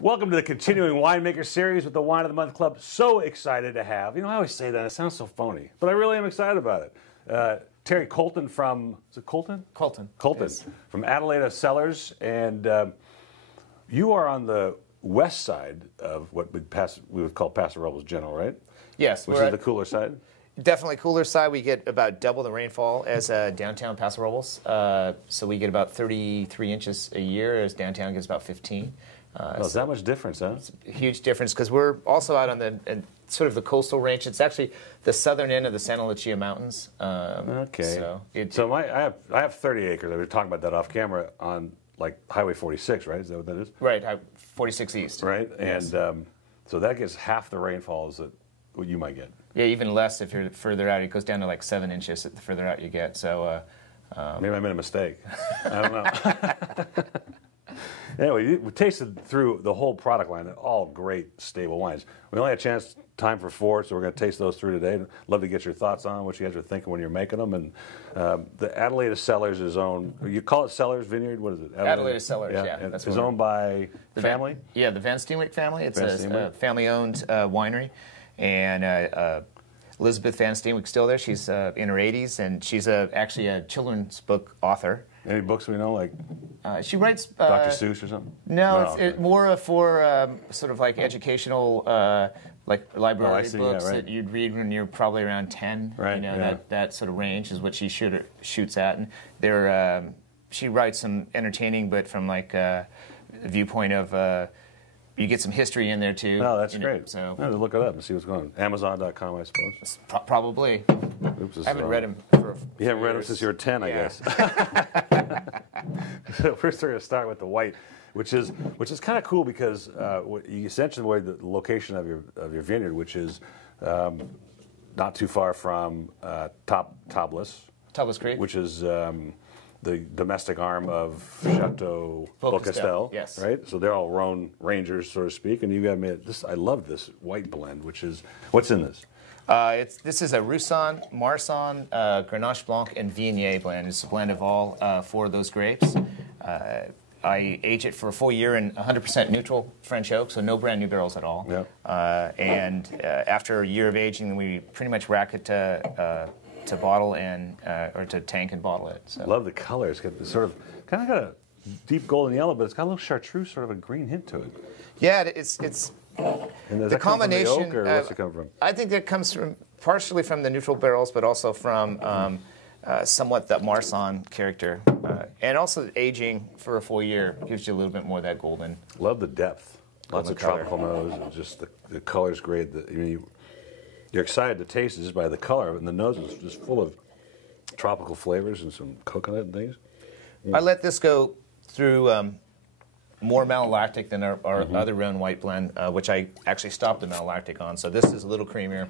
Welcome to the continuing Winemaker series with the Wine of the Month Club. So excited to have, I always say that, it sounds so phony, but I really am excited about it. Terry Culton from, is it Culton? Culton. Culton, yes. From Adelaida Cellars, and you are on the west side of what we would call Paso Robles General, right? Yes. Which is the cooler side? Definitely cooler side. We get about double the rainfall as downtown Paso Robles. So we get about 33 inches a year, as downtown gets about 15. Is that much difference, huh? It's a huge difference because we're also out on the sort of the coastal range. It's actually the southern end of the Santa Lucia Mountains. Okay. So I have 30 acres. I was talking about that off camera on like Highway 46, right? Is that what that is? Right, 46 East. Right, yes. And so that gets half the rainfalls that what you might get. Yeah, even less if you're further out. It goes down to like 7 inches the further out you get. So maybe I made a mistake. I don't know. Anyway, we tasted through the whole product line. They're all great, stable wines. We only had time for 4, so we're going to taste those through today. Love to get your thoughts on what you guys are thinking when you're making them. And the Adelaida Cellars is owned. You call it Cellars Vineyard? What is it? Adelaida Cellars. Yeah. It's owned by the family. The Van Steenwyck family. It's a family-owned winery, and Elizabeth Van Steenwyck's still there. She's in her 80s, and she's actually a children's book author. Any books we know, like she writes Dr. Seuss or something? No, it's more for sort of like educational, like library books that you'd read when you're probably around 10. Right. That sort of range is what she shoots at, and she writes some entertaining, but from like a viewpoint of. You get some history in there too. Oh, that's great. So I have to look it up and see what's going on. Amazon.com, I suppose. Probably. Oops, I haven't read them for. You haven't read them since you were 10, I guess. So first, we're going to start with the white, which is kind of cool because you essentially the location of your vineyard, which is not too far from Topless Creek, which is. The domestic arm of Chateau Beaucastel, yes, right? So they're all Rhone Rangers, so to speak. And you got made this. I love this white blend, which is what's in this. This is a Rousanne, Marsanne, Grenache Blanc, and Viognier blend. It's a blend of all 4 of those grapes. I age it for a full year in 100% neutral French oak, so no brand new barrels at all. Yep. And after a year of aging, we pretty much rack it to bottle and or to tank and bottle it. So. Love the color. It's got this kind of got a deep golden yellow, but it's got a little chartreuse, sort of a green hint to it. Yeah, it's and the combination. Come from the oak, or what's it come from? I think that comes partially from the neutral barrels, but also from somewhat that Marsanne character, and also aging for a full year gives you a little bit more of that golden. Love the depth. Lots of color. tropical nose, and just the color's great. You're excited to taste it just by the color, and the nose is just full of tropical flavors and some coconut and things. I let this go through more malolactic than our other Rhone white blend, which I actually stopped the malolactic on. So this is a little creamier,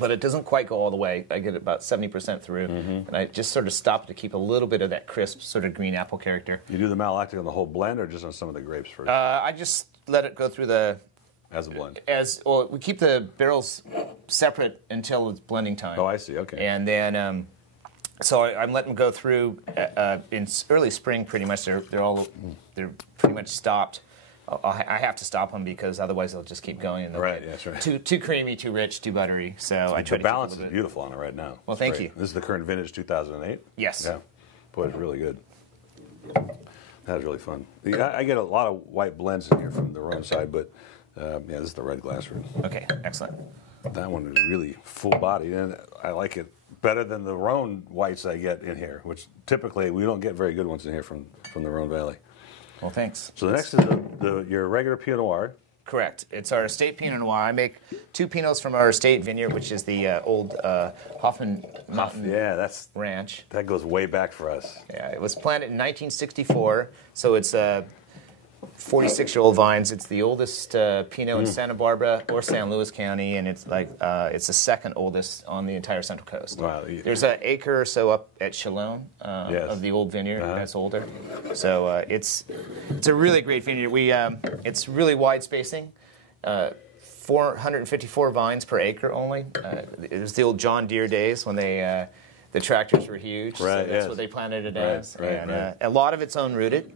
but it doesn't quite go all the way. I get about 70% through, and I just sort of stopped to keep a little bit of that crisp sort of green apple character. You do the malolactic on the whole blend, or just on some of the grapes first? I just let it go through the... As a blend? We keep the barrels separate until it's blending time. Oh, I see. Okay. And then, so I'm letting them go through in early spring. Pretty much, they're pretty much stopped. I have to stop them because otherwise they'll just keep going. And right. That's right. Too creamy, too rich, too buttery. So I try the balance is beautiful on it right now. Well, thank you. This is the current vintage 2008. Yes. Yeah. Boy, it's really good. That was really fun. I get a lot of white blends in here from the Rhone side, but. This is the red glass room. Okay, excellent. That one is really full-bodied, and I like it better than the Rhone whites I get in here, which typically we don't get very good ones in here from the Rhone Valley. Well, thanks. So the next is your regular Pinot Noir. Correct. It's our estate Pinot Noir. I make 2 Pinots from our estate vineyard, which is the old Hoffman Mountain Ranch. That goes way back for us. Yeah, it was planted in 1964, so it's 46-year-old vines. It's the oldest Pinot in Santa Barbara or San Luis County, and it's the second oldest on the entire Central Coast. Wow. There's an acre or so up at Chalone of the old vineyard that's older. So it's a really great vineyard. It's really wide spacing. 454 vines per acre only. It was the old John Deere days when the tractors were huge. Right, so that's what they planted it as. A lot of it's own rooted.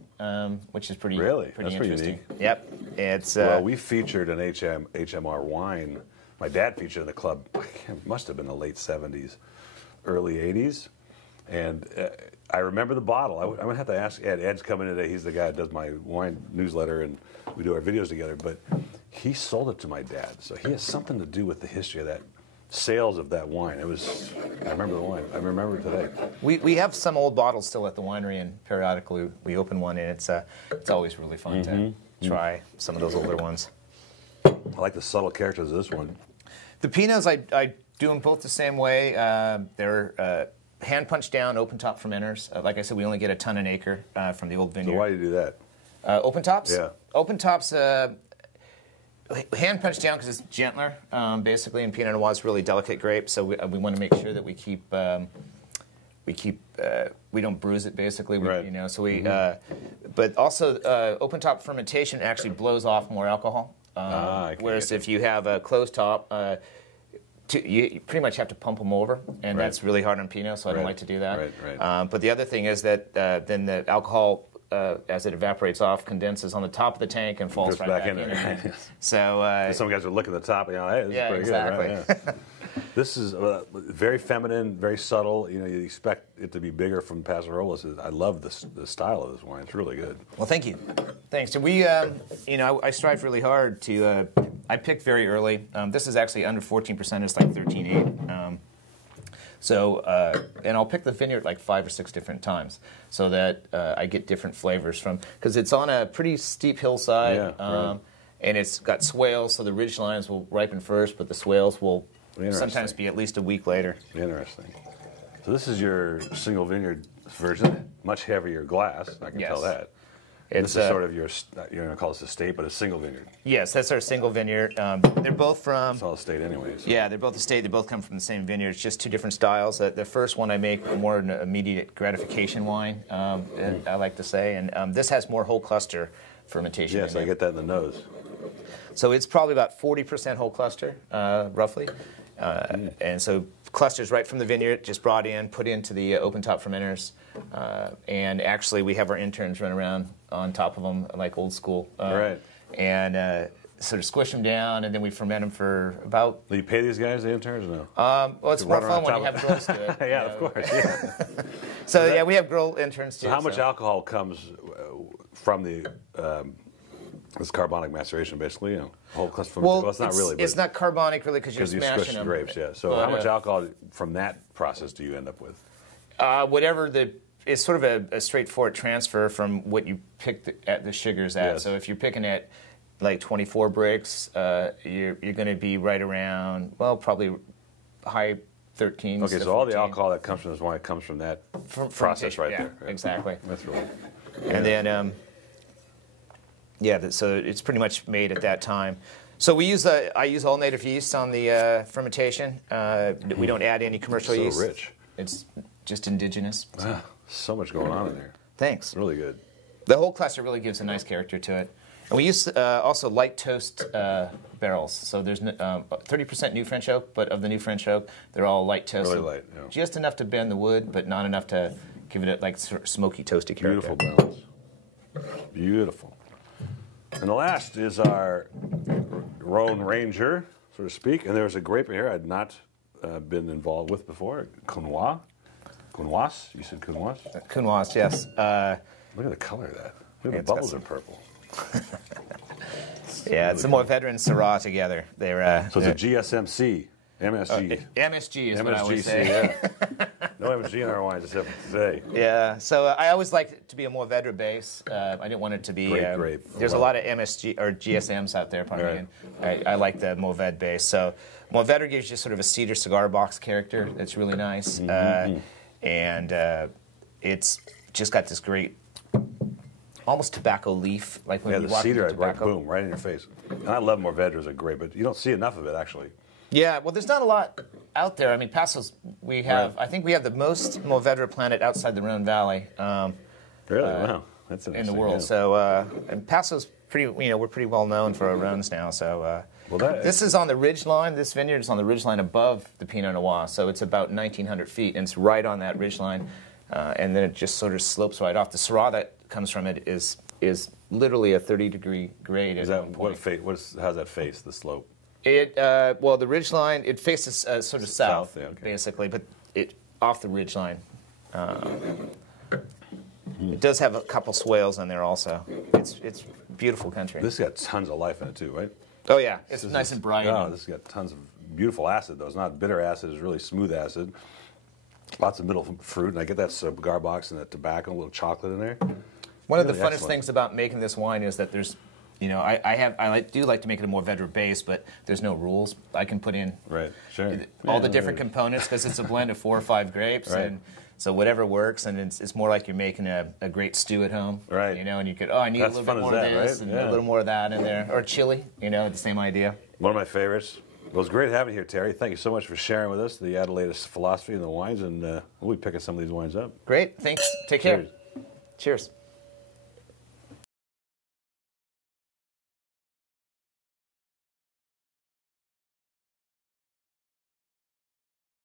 which is pretty Really? pretty That's interesting. pretty unique. Yep. It's well, we featured an HMR wine. My dad featured in the club. It must have been the late '70s, early '80s, and I remember the bottle. I'm gonna have to ask Ed. Ed's coming today. He's the guy that does my wine newsletter, and we do our videos together. But he sold it to my dad, so he has something to do with the history of that. Sales of that wine. I remember the wine. I remember it today. We have some old bottles still at the winery, and periodically we open one, and it's always really fun to try some of those older ones. I like the subtle characters of this one. The Pinots, I do them both the same way. They're hand punched down, open top fermenters. Like I said, we only get a ton an acre from the old vineyard. So why do you do that? Open tops? Yeah. Open tops. Hand punched down because it's gentler, basically, and Pinot Noir is really delicate grape, so we want to make sure that we don't bruise it, basically. Right. You know, so we. But also, open top fermentation actually blows off more alcohol. Whereas if you have a closed top, you pretty much have to pump them over, and that's really hard on Pinot, so I don't like to do that. Right. But the other thing is that then the alcohol, as it evaporates off, condenses on the top of the tank and falls right back in there. So some guys are looking at the top, hey, this is pretty exactly. good. Right? Yeah. This is very feminine, very subtle. You expect it to be bigger from Paso Robles. I love the style of this wine. It's really good. Well, thank you. Thanks. So we, I strive really hard to. I picked very early. This is actually under 14%. It's like 13.8. And I'll pick the vineyard like 5 or 6 different times so that I get different flavors from, because it's on a pretty steep hillside, and it's got swales, so the ridge lines will ripen first, but the swales will sometimes be at least a week later. Interesting. So this is your single vineyard version, much heavier glass, I can tell that. This is sort of your, you're going to call this estate, but a single vineyard. Yes, that's our single vineyard. They're both from... It's all estate anyways. Yeah, they're both estate. They both come from the same vineyard. It's just 2 different styles. The first one I make more an immediate gratification wine, I like to say. And this has more whole cluster fermentation. Yes, I get that in the nose. So it's probably about 40% whole cluster, roughly. And so clusters right from the vineyard, just brought in, put into the open top fermenters. And actually, we have our interns run around on top of them like old school. And sort of squish them down, and then we ferment them for about... Do you pay these guys, the interns, or no? Well, it's more fun when you have girls do it. Yeah, of course. Yeah. So, we have girl interns too. So how much alcohol comes from the... It's carbonic maceration, basically, whole cluster. Well, it's not really. But it's not carbonic, really, because you're smashing them. Grapes, yeah. So how much alcohol from that process do you end up with? Whatever it's sort of a straightforward transfer from what you pick at the sugars at. Yes. So if you're picking at like 24 bricks, you're going to be right around, well, probably high 13s. Okay, so all the alcohol that comes from this wine comes from that process right there. Right? Exactly. That's really. And then. So it's pretty much made at that time. So I use all native yeast on the fermentation. We don't add any commercial yeast. So rich. It's just indigenous. Wow, so much going on in there. Thanks. Really good. The whole cluster really gives a nice character to it. And we use also light toast barrels. So there's 30% new French oak, but of the new French oak, they're all light toasted. Really light, yeah. Just enough to bend the wood, but not enough to give it a like sort of smoky, toasty character. Beautiful balance. Beautiful. And the last is our Rhone Ranger, so to speak. And there's a grape here I'd not been involved with before, Counoise. Counoise? You said Counoise? Counoise, yes. Look at the color of that. Look at the bubbles are purple. It's a Mourvedre and Syrah together. So it's a GSMC, MSG. MSG is what I would say. Yeah. No MSG in our wines except for today. Yeah, so I always liked it to be a Mourvedre base. I didn't want it to be... Grape. There's a lot of MSG or GSMs out there, pardon me. I like the Mourvedre base. So Mourvedre gives you sort of a cedar cigar box character that's really nice. And it's just got this great, almost tobacco leaf. Like when you the walk cedar, into tobacco. boom, right in your face. And I love Mourvedre as a grape, but you don't see enough of it, actually. Yeah, well, there's not a lot out there. I mean, Paso's, we have, I think we have the most Mourvedre planted outside the Rhone Valley. Really? Wow. That's interesting. In the world. Yeah. So, and Paso's pretty, we're pretty well known for our Rhones now. So, this is on the ridge line. This vineyard is on the ridge line above the Pinot Noir. So it's about 1,900 feet, and it's right on that ridge line. And then it just sort of slopes right off. The Syrah that comes from it is literally a 30-degree grade. Is that how's that face the slope? It well, the ridgeline, it faces sort of south, yeah, okay. basically, but it off the ridgeline. It does have a couple swales on there also. It's beautiful country. This has got tons of life in it too, right? Oh yeah, it's nice and bright. Oh, this has got tons of beautiful acid though. It's not bitter acid; it's really smooth acid. Lots of middle fruit, and I get that cigar box and that tobacco, a little chocolate in there. One of the funnest things about making this wine is that there's, you know, I do like to make it a Mourvedre base, but there's no rules. I can put in all the different components because it's a blend of 4 or 5 grapes, and so whatever works. And it's more like you're making a great stew at home, right? You know, and you could I need a little bit more of this and a little more of that in there, or chili, you know, the same idea. One of my favorites. Well, it was great having you here, Terry. Thank you so much for sharing with us the Adelaida philosophy and the wines, and we'll be picking some of these wines up. Great, thanks. Take care. Cheers. Cheers.